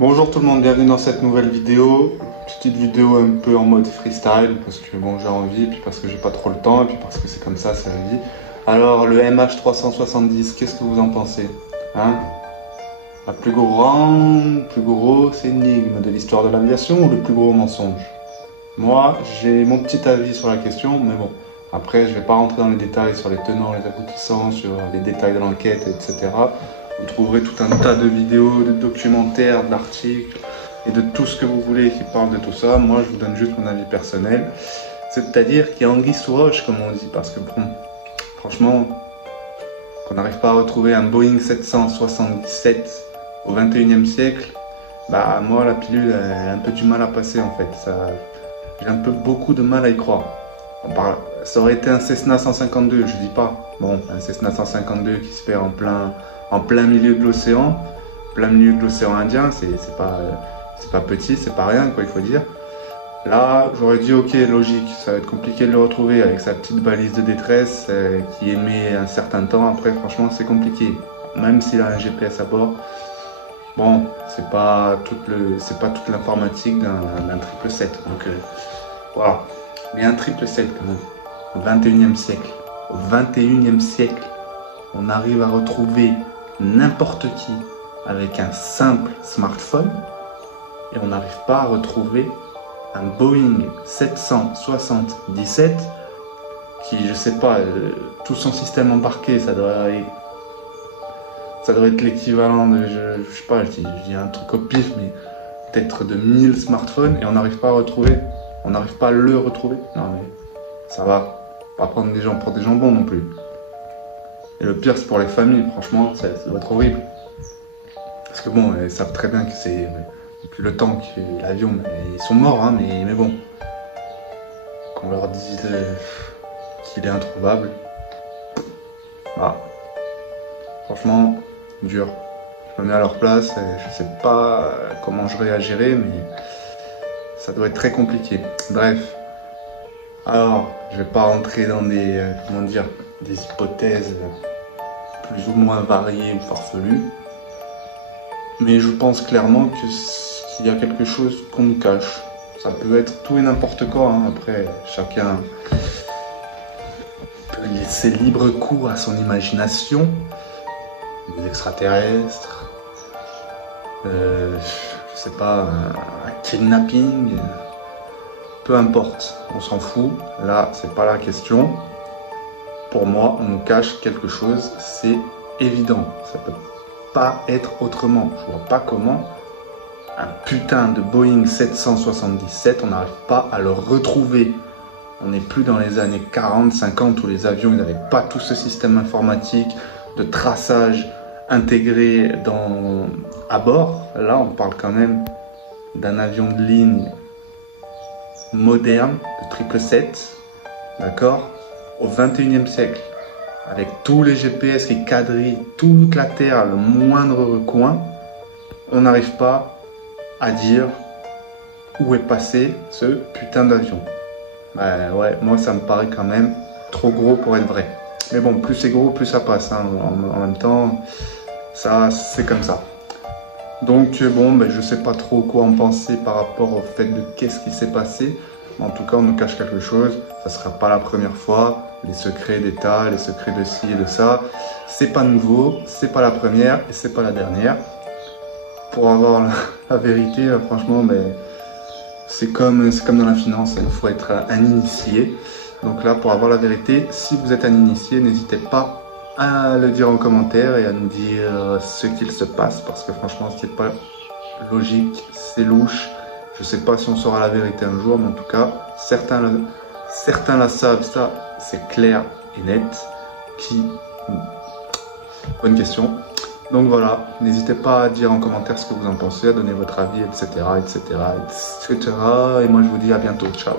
Bonjour tout le monde, bienvenue dans cette nouvelle vidéo. Petite vidéo un peu en mode freestyle parce que bon j'ai envie, puis parce que j'ai pas trop le temps, et puis parce que c'est comme ça, c'est la vie. Alors le MH370, qu'est-ce que vous en pensez? Hein? La plus grosse énigme de l'histoire de l'aviation ou le plus gros mensonge? Moi j'ai mon petit avis sur la question, mais bon, après je vais pas rentrer dans les détails sur les tenants, les aboutissants, sur les détails de l'enquête, etc. Vous trouverez tout un tas de vidéos, de documentaires, d'articles et de tout ce que vous voulez qui parle de tout ça. Moi, je vous donne juste mon avis personnel. C'est-à-dire qu'il y a anguille sous roche, comme on dit. Parce que, bon, franchement, qu'on n'arrive pas à retrouver un Boeing 777 au 21e siècle, bah, moi, la pilule, elle a un peu du mal à passer, en fait. J'ai un peu beaucoup de mal à y croire. Ça aurait été un Cessna 152, je dis pas. Bon, un Cessna 152 qui se fait en plein milieu de l'océan, Indien, c'est pas petit, c'est pas rien, quoi, il faut dire. Là, j'aurais dit ok, logique, ça va être compliqué de le retrouver avec sa petite balise de détresse qui émet un certain temps. Après, franchement, c'est compliqué. Même s'il a un GPS à bord, bon, c'est pas toute l'informatique d'un 777. Donc voilà, mais un 777 quand même. Au 21e siècle, au 21e siècle, on arrive à retrouver n'importe qui avec un simple smartphone et on n'arrive pas à retrouver un Boeing 777 qui, je sais pas, tout son système embarqué, ça doit être l'équivalent de, je sais pas, je dis un truc au pif, mais peut-être de 1000 smartphones et on n'arrive pas à retrouver, on n'arrive pas à le retrouver. Non mais ça va, pas prendre des gens pour des jambons non plus. Et le pire, c'est pour les familles, franchement, ça doit être horrible. Parce que bon, ils savent très bien que c'est depuis le temps que l'avion, ils sont morts, hein, mais bon. Qu'on leur dise qu'il est introuvable. Ah. Franchement, dur. Je me mets à leur place et je sais pas comment je réagirai, mais ça doit être très compliqué. Bref. Alors, je vais pas rentrer dans des, comment dire, des hypothèses plus ou moins variées ou farfelues. Mais je pense clairement qu'il y a quelque chose qu'on nous cache. Ça peut être tout et n'importe quoi, hein. Après, chacun peut laisser libre cours à son imagination. Des extraterrestres, je sais pas, un kidnapping, peu importe, on s'en fout. Là, c'est pas la question. Pour moi, on nous cache quelque chose, c'est évident. Ça peut pas être autrement. Je vois pas comment un putain de Boeing 777, on n'arrive pas à le retrouver. On n'est plus dans les années 40, 50 où les avions n'avaient pas tout ce système informatique de traçage intégré à bord. Là, on parle quand même d'un avion de ligne moderne, de 777, d'accord, au 21e siècle. Avec tous les GPS qui quadrillent toute la Terre, le moindre recoin, on n'arrive pas à dire où est passé ce putain d'avion. Ouais, moi ça me paraît quand même trop gros pour être vrai. Mais bon, plus c'est gros, plus ça passe, hein. En même temps, ça c'est comme ça. Donc bon, je sais pas trop quoi en penser par rapport au fait de qu'est-ce qui s'est passé. En tout cas, on nous cache quelque chose, ça sera pas la première fois, les secrets d'État, les secrets de ci et de ça, c'est pas nouveau, c'est pas la première et c'est pas la dernière. Pour avoir la vérité, franchement, c'est comme dans la finance, il faut être un initié. Donc là, pour avoir la vérité, si vous êtes un initié, n'hésitez pas à le dire en commentaire et à nous dire ce qu'il se passe, parce que franchement, c'est pas logique, c'est louche. Je sais pas si on saura la vérité un jour, mais en tout cas, certains la savent, ça c'est clair et net. Bonne question. Donc voilà, n'hésitez pas à dire en commentaire ce que vous en pensez, à donner votre avis, etc., etc., etc. Et moi je vous dis à bientôt, ciao.